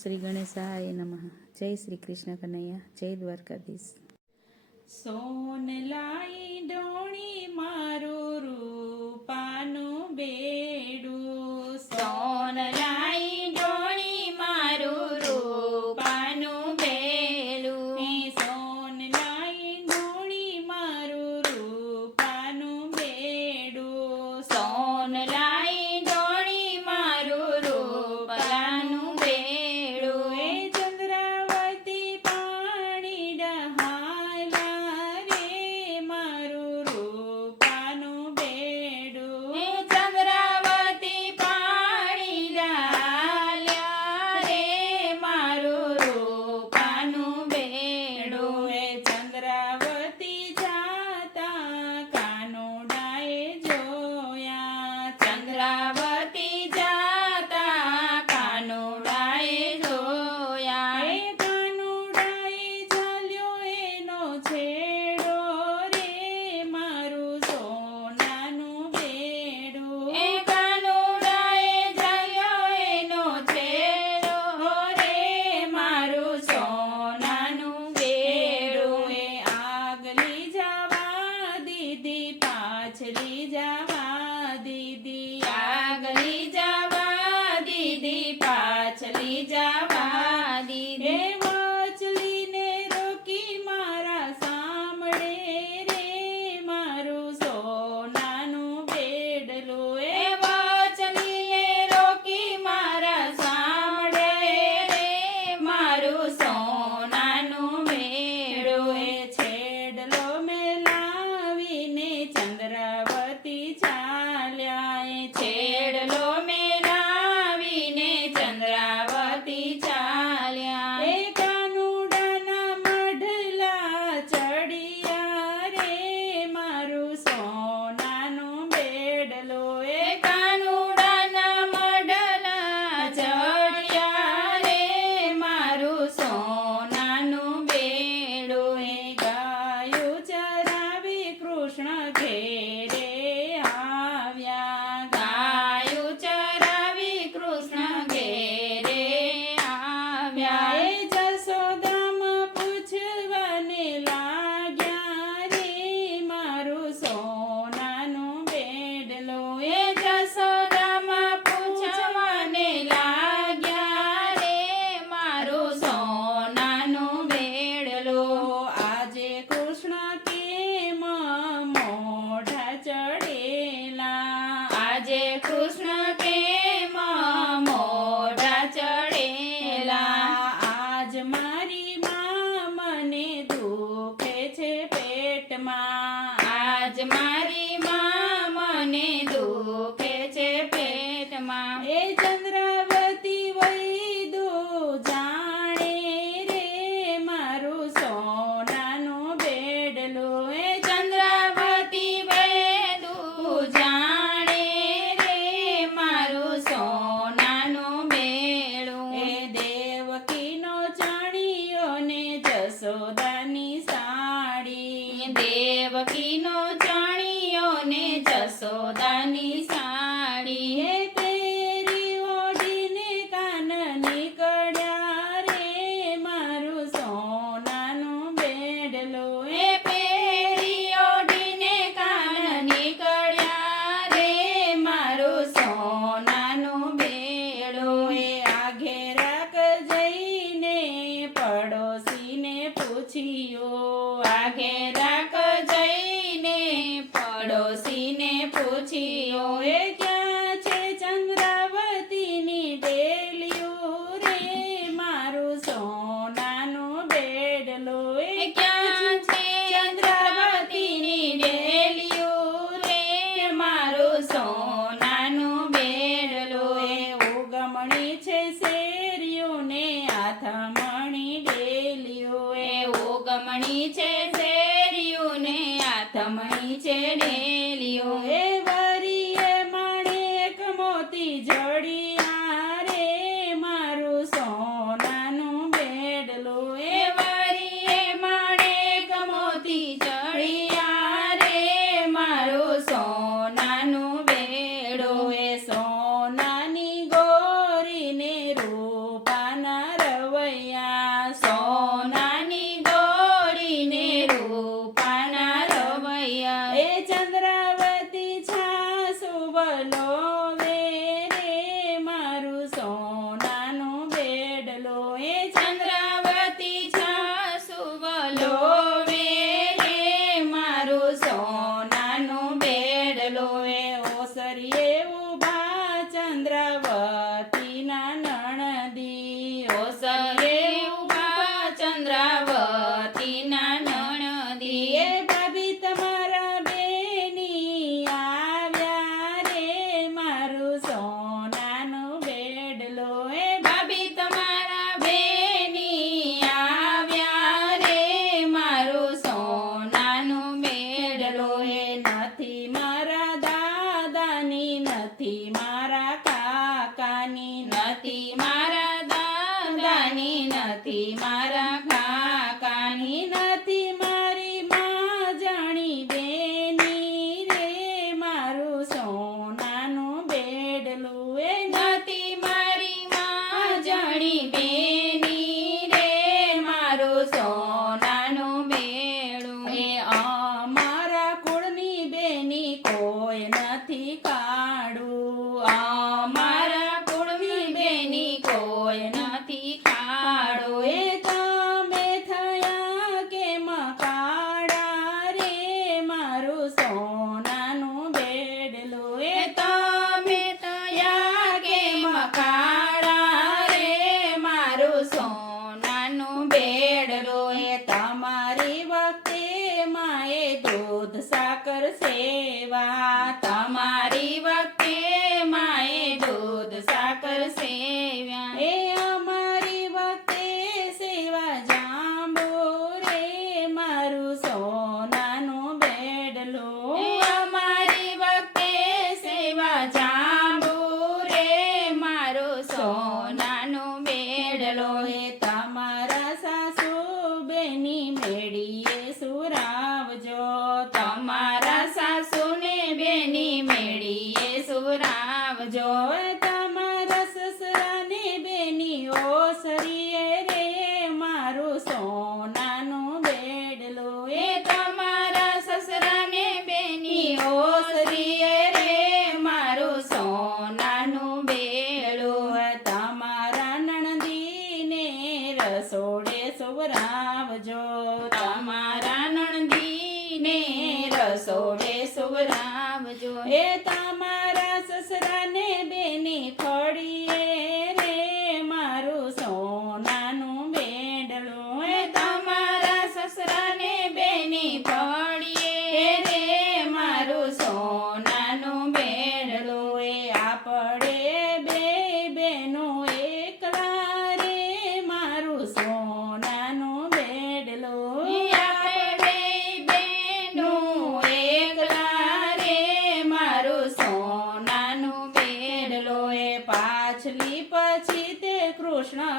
શ્રી ગણેશાય નમઃ. જય શ્રી કૃષ્ણ કનૈયા. જય દ્વારકાધીશ. સોનલાઈ ડોણી મારું રૂપાનું બેડું, સોનલાઈ ડોણી મારું રૂપાનું બેડું, સોનલાઈ ડોણી મારું રૂપાનું બેડું, સોનલાઈ ડોણી મારું રૂપાનું બેડું, ચંદ્રાવતી પાણી ડહાલા રે મારું રૂપાનું બેડું, ચંદ્રાવતી પાણી ડાલ્યા રે મારું રૂપાનું બેડું, ચંદ્રાવતી જાતા કાનુડાએ જોયા, ચંદ્રાવતી જાતા કાનુડાએ જોયા, કાનુડાએ ઝાલ્યો એનો છેડો રે મારું સોનાનું બેડું, કાનુડાએ ઝાલ્યો એનો છેડો રે મારું સોનાનું બેડું, આગલી જવા દીધી પાછલી જવા દીધી, આગલી જવા દીધી પાછલી જવા દીધી, વચલીને રોકી મારા સાંભળે રે મારું સોનાનું બેડલું, વચલીને રોકી મારા સાંભળે રે મારું સોનાનું બેડું, છેડલો મેલાવીને ચંદ્રાવતી ચાલ્યા, છેડલો મેલાવીને ચંદ્રાવતી ચાલ્યા, કાનુડાના મઢલા ચડિયા રે મારું સોનાનું બેડલું, કાનુડાના મઢલા ચડ્યા રે મારું સોનાનું બેડું, ગાયું ચરાવી કૃષ્ણ ઘેરે આવ્યા, ગાયું ચરાવી કૃષ્ણ ઘેરે આવ્યા, જશોદામ પૂછવાને લાગ્યા રે મારું સોનાનું બેડલું, જશોદામાં પૂછવાને લાગ્યા રે મારું સોનાનું બેડલું, આજે કૃષ્ણ કેમ મોઢા ચડેલા, આજે કૃષ્ણ કેમ મોઢા ચડેલા, આજ મારી માં મને દુખે છે પેટમાં, આજ મારી માં મને દુખે છે પેટમાં, ચંદ્રાવતી વૈદું જાણે રે મારું સોનાનું બેડલું, ચંદ્રાવતી વેદું જાણે રે મારું સોનાનું બેડું, દેવકીનો ચણિયો ને જશોદાની સાડી, દેવકીનો ચણિયો ને જશોદાની સાડી, પહેરી ઓઢીને કાન નીકળ્યા રે મારું સોનાનું બેડલું, પહેરી ઓઢીને કાન નીકળ્યા રે મારું સોનાનું બેડું, આઘેરાક જઈને પડોશીને પૂછ્યું, આઘેરાક જઈને પડોશીને પૂછ્યું, ક્યાં છે ચંદ્રાવતીની ડેલિયું રે મારું સોનાનું બેડલું, ક્યાં છે ચંદ્રાવતીની ડેલિયું રે મારું સોનાનું બેડલું, ઉગમણી છે શેરીયું ને આથમણી ડેલિયું, ઉગમણી છે શેરીયું ને આથમણી છે ડેલિયું, વરીએ માણેક મોતી જડિયા રે મારું સોનાનું બેડલું, વરીએ માણેક મોતી ચડિયા રે મારું સોનાનું બેડું, સોનાની ગોરીને રૂપાના કાળું અમારા કુળની બેની કોઈ નથી કાળો એ તમે થયા કેમ કાળા રે મારું સોનાનું બેડલું એ તમે તયા કેમ કાળા રે મારું સોનાનું બેડલો એ તમારી વખતે માએ દૂધ સાકર સેવા તમારી વખતે માએ દૂધ સાકર સેવ્યા એ અમારી વખતે સેવા જાંબુ રે મારું સોનાનું બેડલું એ અમારી વખતે સેવા જાંબુ રે મારું સોનાનું બેડલો એ તમારા સાસુ બેની મેળીએ સુરાવજો તમારા સાસુને બેની મેળીએ સુરાવજો એ તમારા સસરાને બેની ઓસરીએ રે મારું સોનાનું બેડલું એ તમારા સસરાને બેની ઓસરીએ રે મારું સોનાનું બેડું તમારા નણંદીને રસોડે સુવરાવજો તમારા નણંદીને રસોડે સુવરાવજો એ તમારા સસરાને બેની ફળીએ રે મારું સોનાનું બેડલું એ તમારા સસરાને બેની ફળીએ રે મારું સોનાનું બેડલું એ આપણે બે બેનો એકલા રે મારું સોનાનું બેડલું આપણે બે બેનું એકલા રે મારું સોનાનું બેડલો એ પાછલી પછી તે કૃષ્ણ